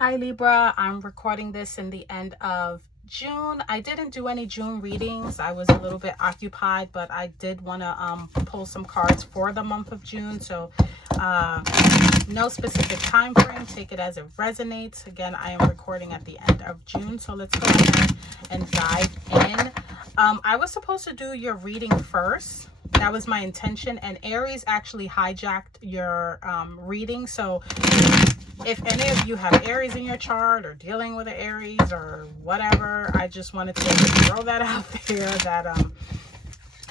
Hi Libra, I'm recording this in the end of June. I didn't do any June readings. I was a little bit occupied, but I did want to pull some cards for the month of June. So no specific time frame. Take it as it resonates. Again, I am recording at the end of June. So let's go ahead and dive in. I was supposed to do your reading first. That was my intention, and Aries actually hijacked your reading. So if any of you have Aries in your chart or dealing with an Aries or whatever, I just wanted to throw that out there that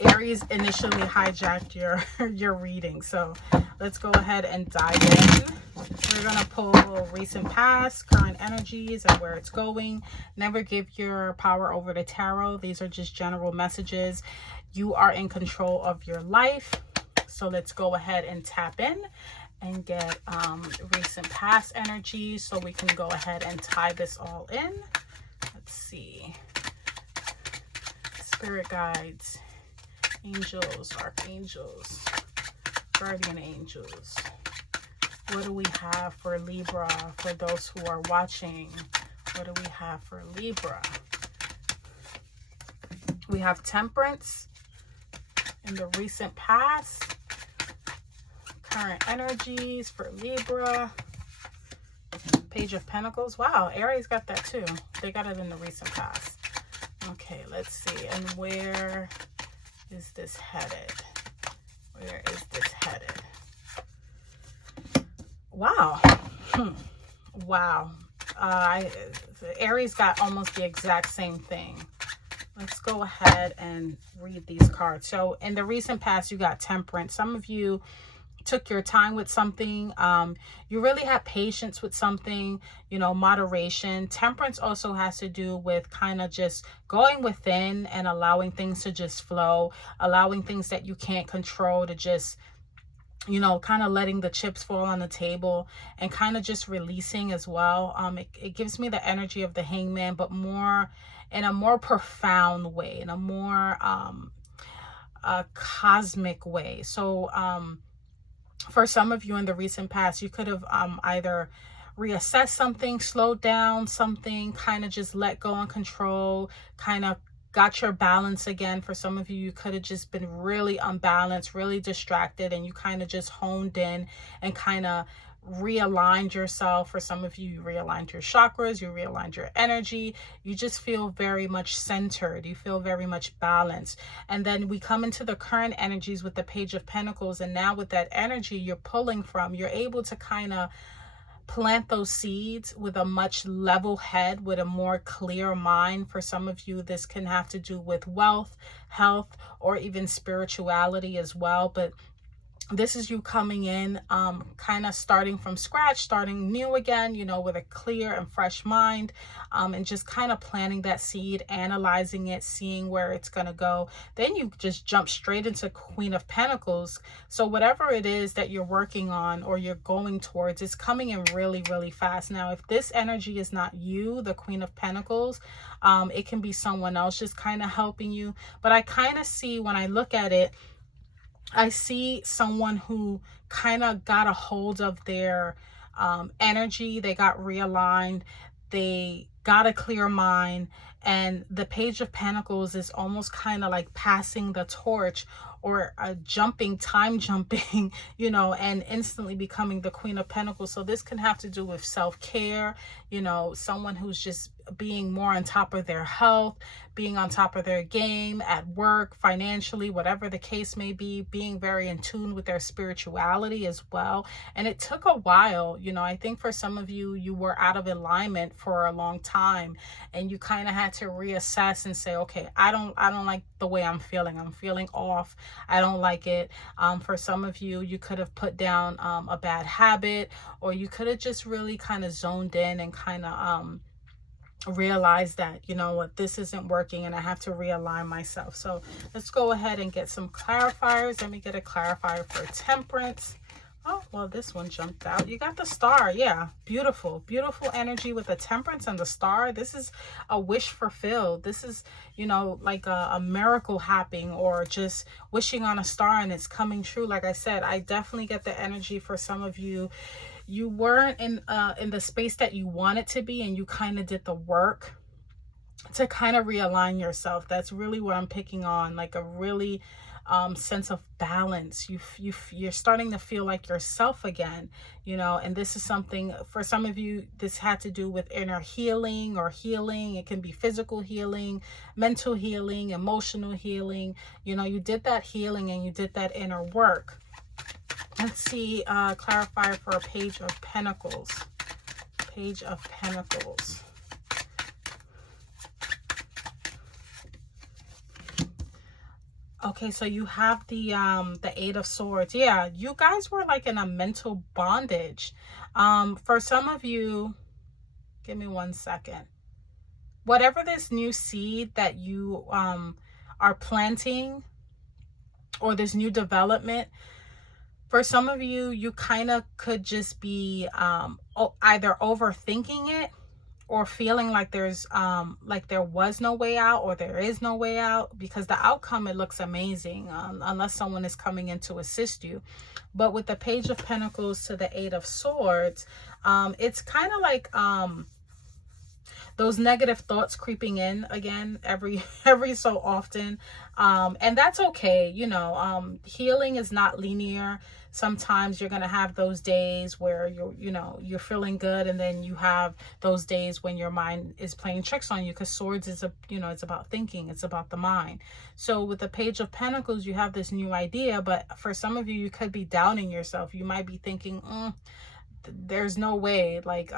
Aries initially hijacked your reading. So let's go ahead and dive in. We're going to pull recent past, current energies, and where it's going. Never give your power over to tarot. These are just general messages. You are in control of your life. So let's go ahead and tap in and get recent past energies so we can go ahead and tie this all in. Let's see. Spirit guides, angels, archangels, guardian angels. What do we have for Libra? For those who are watching, what do we have for Libra? We have Temperance in the recent past. Current energies for Libra. Page of Pentacles. Wow, Aries got that too. They got it in the recent past. Okay, let's see. And where is this headed? Where is this headed? Wow. Wow. Aries got almost the exact same thing. Let's go ahead and read these cards. So in the recent past, you got Temperance. Some of you took your time with something. You really had patience with something, you know, moderation. Temperance also has to do with kind of just going within and allowing things to just flow, allowing things that you can't control to just, you know, kind of letting the chips fall on the table and kind of just releasing as well. It gives me the energy of the Hangman, but more in a more profound way, in a more cosmic way. So for some of you in the recent past, you could have either reassessed something, slowed down something, kind of just let go and control, kind of got your balance again. For some of you, you could have just been really unbalanced, really distracted, and you kind of just honed in and kind of realigned yourself. For some of you, you realigned your chakras, you realigned your energy. You just feel very much centered. You feel very much balanced. And then we come into the current energies with the Page of Pentacles. And now with that energy you're pulling from, you're able to kind of plant those seeds with a much level head, with a more clear mind. For some of you, this can have to do with wealth, health, or even spirituality as well. But this is you coming in, kind of starting from scratch, starting new again, you know, with a clear and fresh mind, and just kind of planting that seed, analyzing it, seeing where it's going to go. Then you just jump straight into Queen of Pentacles. So whatever it is that you're working on or you're going towards, it's coming in really, really fast. Now, if this energy is not you, the Queen of Pentacles, it can be someone else just kind of helping you. But I kind of see, when I look at it, I see someone who kind of got a hold of their energy. They got realigned. They got a clear mind. And the Page of Pentacles is almost kind of like passing the torch, or time jumping, you know, and instantly becoming the Queen of Pentacles. So this can have to do with self-care, you know, someone who's just being more on top of their health, being on top of their game at work, financially, whatever the case may be, being very in tune with their spirituality as well. And it took a while, you know, I think for some of you, you were out of alignment for a long time, and you kind of had to reassess and say, okay, I don't like the way I'm feeling off. I don't like it. For some of you, you could have put down a bad habit, or you could have just really kind of zoned in and kind of realize that, you know what, this isn't working and I have to realign myself. So let's go ahead and get some clarifiers. Let me get a clarifier for Temperance. Oh, well, this one jumped out. You got the Star. Yeah, beautiful, beautiful energy with the Temperance and the Star. This is a wish fulfilled. This is, you know, like a miracle happening, or just wishing on a star and it's coming true. Like I said, I definitely get the energy for some of you. you weren't in the space that you wanted to be, and you kind of did the work to kind of realign yourself. That's really what I'm picking on, like a really sense of balance. You're starting to feel like yourself again, you know. And this is something for some of you, this had to do with inner healing or healing. It can be physical healing, mental healing, emotional healing. You know, you did that healing and you did that inner work. Let's see, clarifier for a Page of Pentacles. Page of Pentacles. Okay, so you have the Eight of Swords. Yeah, you guys were like in a mental bondage. For some of you, give me 1 second. Whatever this new seed that you are planting, or this new development, for some of you, you kind of could just be either overthinking it, or feeling like there's like there was no way out, or there is no way out, because the outcome, it looks amazing, unless someone is coming in to assist you. But with the Page of Pentacles to the Eight of Swords, it's kind of like those negative thoughts creeping in again every so often, and that's okay. You know, healing is not linear. Sometimes you're gonna have those days where you're feeling good, and then you have those days when your mind is playing tricks on you, because swords is it's about thinking, it's about the mind. So with the Page of Pentacles, you have this new idea, but for some of you, you could be doubting yourself. You might be thinking, there's no way, like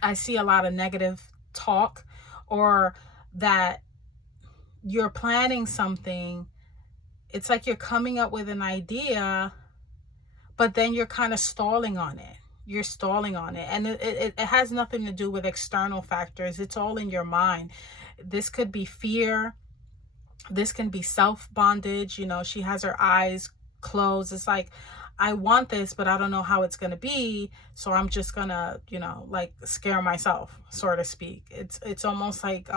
I see a lot of negative talk, or that you're planning something. It's like you're coming up with an idea, but then you're kind of stalling on it. You're stalling on it. And it has nothing to do with external factors. It's all in your mind. This could be fear. This can be self-bondage. You know, she has her eyes closed. It's like, I want this, but I don't know how it's going to be. So I'm just going to, like scare myself, so to speak. It's almost like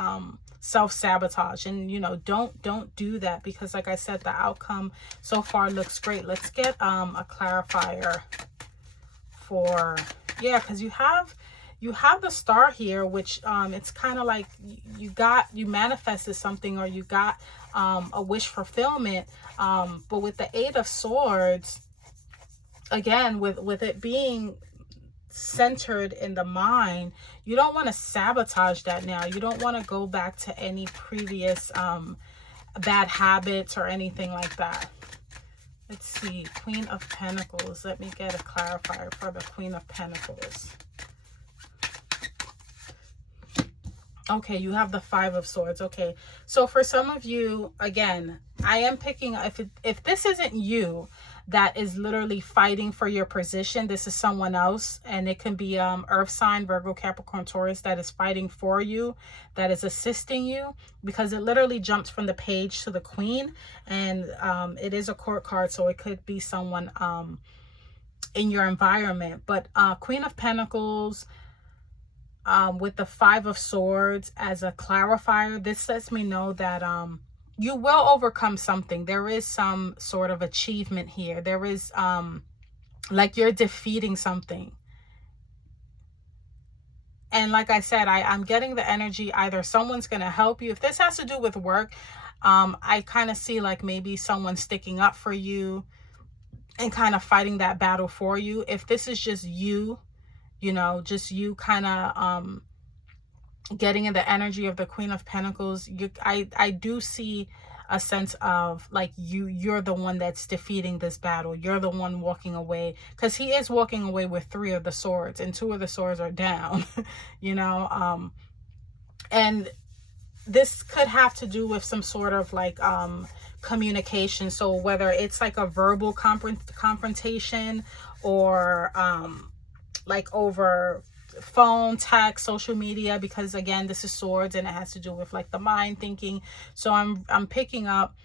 self-sabotage. And, don't do that, because like I said, the outcome so far looks great. Let's get a clarifier for, yeah, because you have the Star here, which it's kind of like you manifested something, or you got a wish fulfillment. But with the Eight of Swords, again, with it being centered in the mind, you don't want to sabotage that now. You don't want to go back to any previous bad habits or anything like that. Let's see, Queen of Pentacles. Let me get a clarifier for the Queen of Pentacles. Okay, you have the Five of Swords. Okay, so for some of you, again, I am picking, if this isn't you that is literally fighting for your position, this is someone else. And it can be Earth sign, Virgo, Capricorn, Taurus, that is fighting for you, that is assisting you, because it literally jumps from the Page to the Queen. And it is a court card, so it could be someone in your environment. But Queen of Pentacles, with the Five of Swords as a clarifier, this lets me know that you will overcome something. There is some sort of achievement here. There is like you're defeating something. And like I said, I'm getting the energy, either someone's going to help you. If this has to do with work, I kind of see like maybe someone sticking up for you and kind of fighting that battle for you. If this is just you, just you kind of getting in the energy of the Queen of Pentacles, I do see a sense of like you're the one that's defeating this battle. You're the one walking away, because he is walking away with 3 of the swords, and 2 of the swords are down. And this could have to do with some sort of like communication. So whether it's like a verbal confrontation, or like over phone, text, social media, because again, this is swords and it has to do with like the mind thinking. So I'm picking up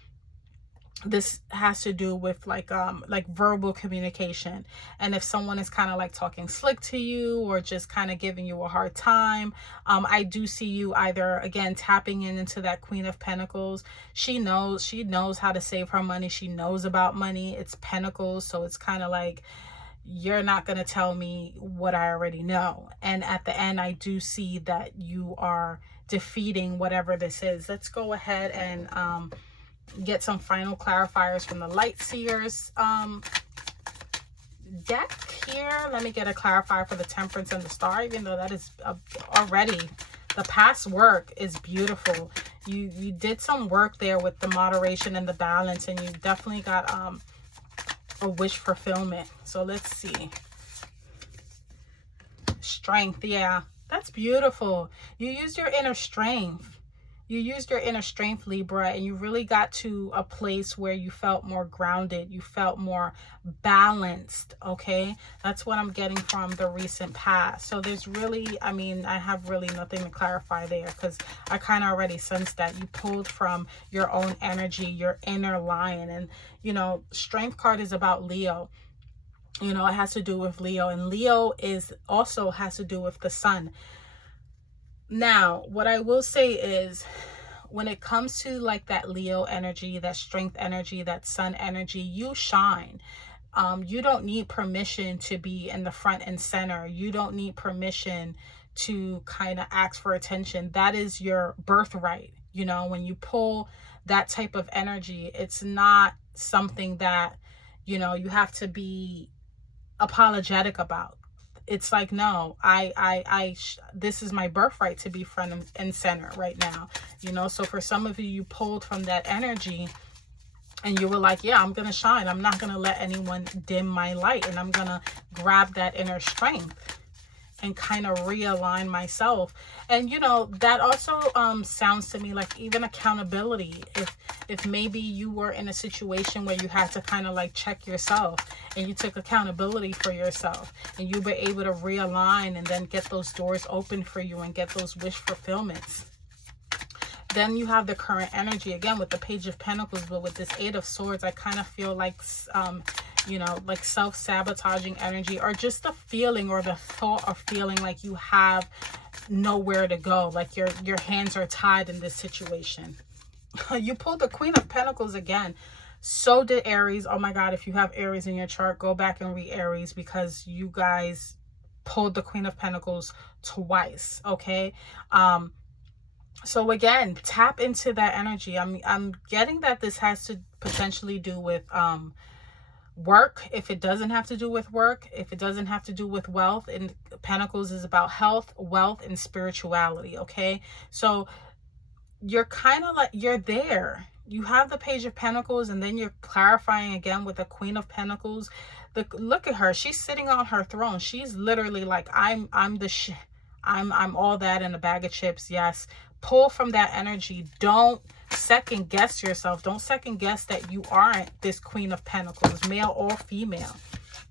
this has to do with like verbal communication. And if someone is kind of like talking slick to you, or just kind of giving you a hard time, I do see you either again tapping into that Queen of Pentacles. She knows how to save her money. She knows about money. It's Pentacles, so it's kind of like, you're not going to tell me what I already know. And at the end, I do see that you are defeating whatever this is. Let's go ahead and get some final clarifiers from the Light Seers deck here. Let me get a clarifier for the Temperance and the Star, even though that is already, the past work is beautiful. You did some work there with the moderation and the balance, and you definitely got a wish fulfillment. So let's see. Strength. Yeah, that's beautiful. You used your inner strength. You used your inner strength, Libra, and you really got to a place where you felt more grounded. You felt more balanced, okay? That's what I'm getting from the recent past. So there's really, I mean, I have really nothing to clarify there, because I kind of already sensed that you pulled from your own energy, your inner lion. And, you know, Strength card is about Leo. You know, it has to do with Leo, and Leo is also has to do with the sun. Now, what I will say is, when it comes to like that Leo energy, that strength energy, that sun energy, you shine. You don't need permission to be in the front and center. You don't need permission to kind of ask for attention. That is your birthright. You know, when you pull that type of energy, it's not something that, you know, you have to be apologetic about. It's like, no, this is my birthright to be front and center right now, you know. So for some of you, you pulled from that energy and you were like, yeah, I'm going to shine. I'm not going to let anyone dim my light, and I'm going to grab that inner strength and kind of realign myself. And, you know, that also sounds to me like even accountability. If maybe you were in a situation where you had to kind of like check yourself, and you took accountability for yourself, and you were able to realign and then get those doors open for you and get those wish fulfillments. Then you have the current energy again with the Page of Pentacles, but with this Eight of Swords, I kind of feel like, you know, like self-sabotaging energy, or just the feeling or the thought of feeling like you have nowhere to go, like your hands are tied in this situation. You pulled the Queen of Pentacles again. So did Aries. Oh my God, if you have Aries in your chart, go back and read Aries, because you guys pulled the Queen of Pentacles twice, okay? So again, tap into that energy. I'm getting that this has to potentially do with work. If it doesn't have to do with work, if it doesn't have to do with wealth, and Pentacles is about health, wealth, and spirituality, okay? So you're kind of like, you're there. You have the Page of Pentacles, and then you're clarifying again with the Queen of Pentacles. Look at her. She's sitting on her throne. She's literally like, I'm all that in a bag of chips. Yes. Pull from that energy. Don't second guess yourself. Don't second guess that you aren't this Queen of Pentacles, male or female.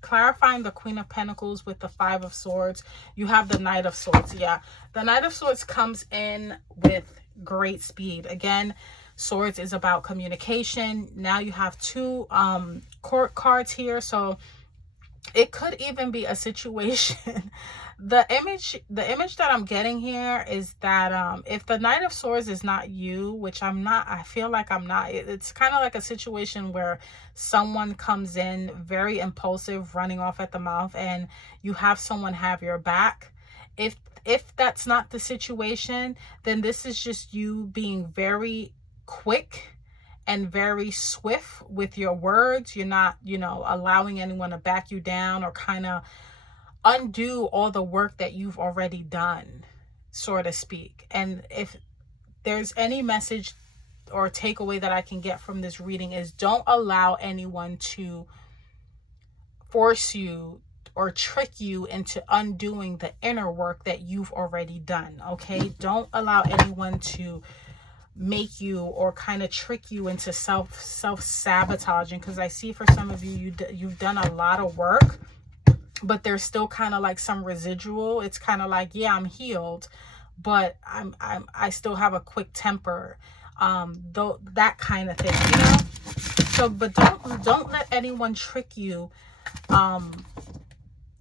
Clarifying the Queen of Pentacles with the Five of Swords. You have the Knight of Swords. Yeah. The Knight of Swords comes in with great speed. Again, Swords is about communication. Now you have two court cards here. So it could even be a situation. The image that I'm getting here is that if the Knight of Swords is not you, which I'm not, I feel like I'm not, it's kind of like a situation where someone comes in very impulsive, running off at the mouth, and you have someone have your back. If that's not the situation, then this is just you being very quick and very swift with your words. You're not, you know, allowing anyone to back you down or kind of undo all the work that you've already done, so to speak. And if there's any message or takeaway that I can get from this reading, is don't allow anyone to force you or trick you into undoing the inner work that you've already done, okay? Don't allow anyone to make you or kind of trick you into self-sabotaging, because I see for some of you, you've done a lot of work, but there's still kind of like some residual. It's kind of like, yeah, I'm healed, but I still have a quick temper, though, that kind of thing, you know. So, but don't let anyone trick you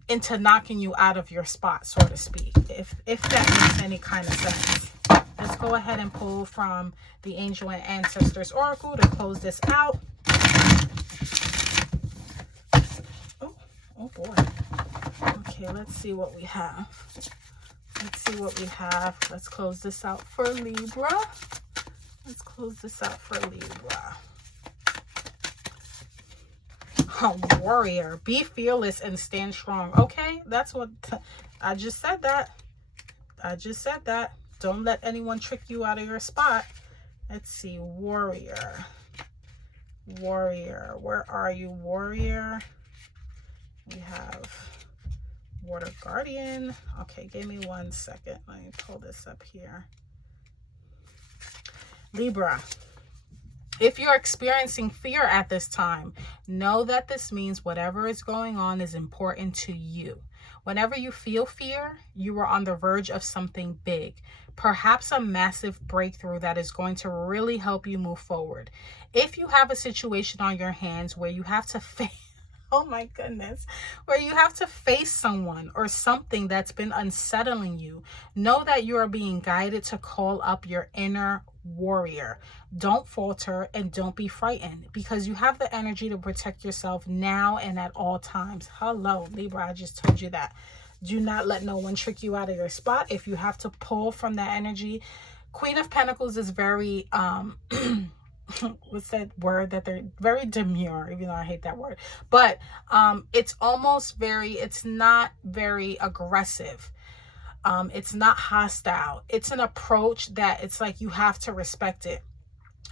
into knocking you out of your spot, so to speak, if that makes any kind of sense. Let's go ahead and pull from the Angel and Ancestors Oracle to close this out. Oh boy. boy. Okay, let's see what we have. Let's see what we have. Let's close this out for Libra. Let's close this out for Libra. Oh, warrior. Be fearless and stand strong. Okay, that's what I just said that. I just said that. Don't let anyone trick you out of your spot. Let's see, warrior. Warrior. Where are you, warrior? We have water guardian. Okay, give me 1 second. Let me pull this up here. Libra. If you're experiencing fear at this time, know that this means whatever is going on is important to you. Whenever you feel fear, you are on the verge of something big, perhaps a massive breakthrough that is going to really help you move forward. If you have a situation on your hands where you have to face, oh my goodness, where you have to face someone or something that's been unsettling you, know that you are being guided to call up your inner warrior. Don't falter and don't be frightened, because you have the energy to protect yourself now and at all times. Hello, Libra, I just told you that. Do not let no one trick you out of your spot. If you have to pull from that energy, Queen of Pentacles is very what's that word that they're very demure, even though I hate that word, but it's almost very, it's not very aggressive. It's not hostile. It's an approach that it's like you have to respect it.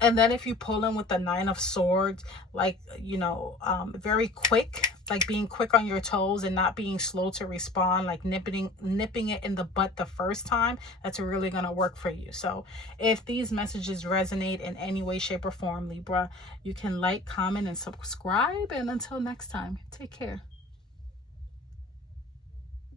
And then if you pull in with the 9 of Swords, like, you know, very quick, like being quick on your toes and not being slow to respond, like nipping it in the butt the first time, that's really going to work for you. So if these messages resonate in any way, shape, or form, Libra, you can like, comment, and subscribe. And until next time, take care.